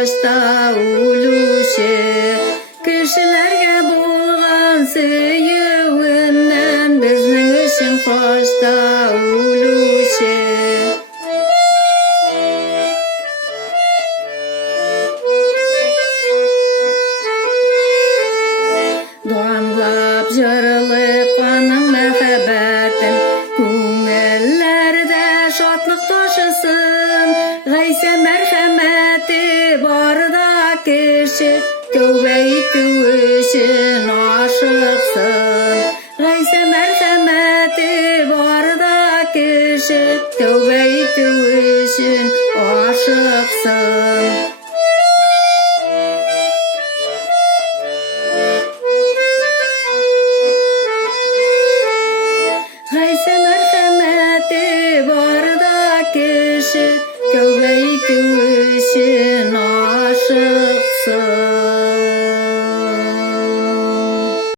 қошта үлуші, кішілерге болған сүйеуінен біздің үшін қошта үлуші. Дуамлап жырлық қаның мәхәббәтін, көңілләрдә шатлық ташысын. Ғайса мәрхәмәте барда кеше, тәубә итү өчен ашықсын. Ғайса мәрхәмәте барда кеше, тәубә итү өчен ашықсын.